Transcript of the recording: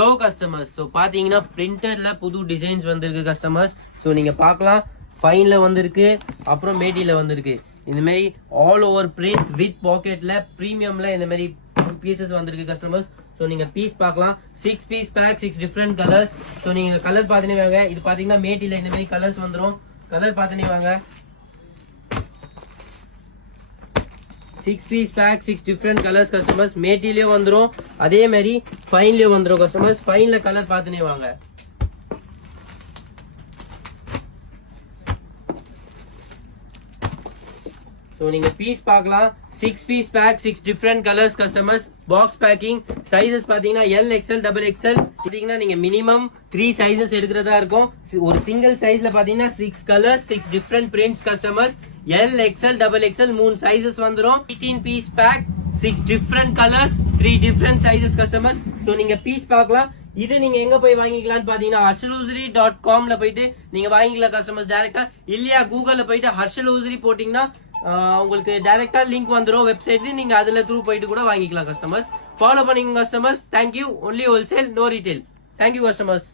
Hello customers, so பார்த்தீங்கன்னா பிரிண்டர்ல புது designs வந்திருக்கு கஸ்டமர்ஸ். ஸோ நீங்க பார்க்கலாம், ஃபைன்ல வந்திருக்கு, அப்புறம் மேட்டில வந்திருக்கு. இந்த மாதிரி ஆல் ஓவர் பிரிண்ட் வித் பாக்கெட்ல பிரீமியம்ல இந்த மாதிரி பீசஸ் வந்திருக்கு கஸ்டமர்ஸ். ஸோ நீங்க பீஸ் பார்க்கலாம், 6 piece pack, 6 different colours. So நீங்க கலர் பார்த்துனே வாங்க. இது பாத்தீங்கன்னா மேட்டில இந்த மாதிரி கலர்ஸ் வந்துடும். கலர் பார்த்துனே வாங்க. 6 piece pack, 6 different colours customers. மேட்டிலயும் வந்துடும், அதே மாதிரி ஃபைன்லயும் வந்துடும் கஸ்டமர்ஸ். ஃபைன்ல கலர் பார்த்துனே வாங்க. ஸோ நீங்க பீஸ் பார்க்கலாம், 6 piece pack, 6 different colours customers. Box packing. Sizes பாத்தீங்கன்னா எல், எக்ஸ்எல், டபுள் எக்ஸ்எல். பாத்தீங்கன்னா நீங்க மினிமம் 3 சைசஸ் எடுக்கிறதா இருக்கும். ஒரு சிங்கிள் சைஸ்ல பாத்தீங்கன்னா 6 colours, 6 different prints customers. L, XL, double XL 3 sizes வந்துடும். 18 piece pack, 6 different colours, 3 different sizes customers. So நீங்க பீஸ் பார்க்கலாம். இது நீங்க எங்க போய் வாங்கிக்கலாம்னு பாத்தீங்கன்னா harshaloosri.com போயிட்டு நீங்க வாங்கிக்கலாம் கஸ்டமர்ஸ் டைரக்டா. இல்லையா கூகுள்ல போயிட்டு harshaloosri போட்டீங்கன்னா உங்களுக்கு டைரக்டா லிங்க் வந்துடும் வெப்சைட்ல. நீங்க அதுல த்ரூ போயிட்டு கூட வாங்கிக்கலாம் கஸ்டமர்ஸ். ஃபாலோ பண்ணிங்க customers. Thank you. Only wholesale, no retail. Thank you customers.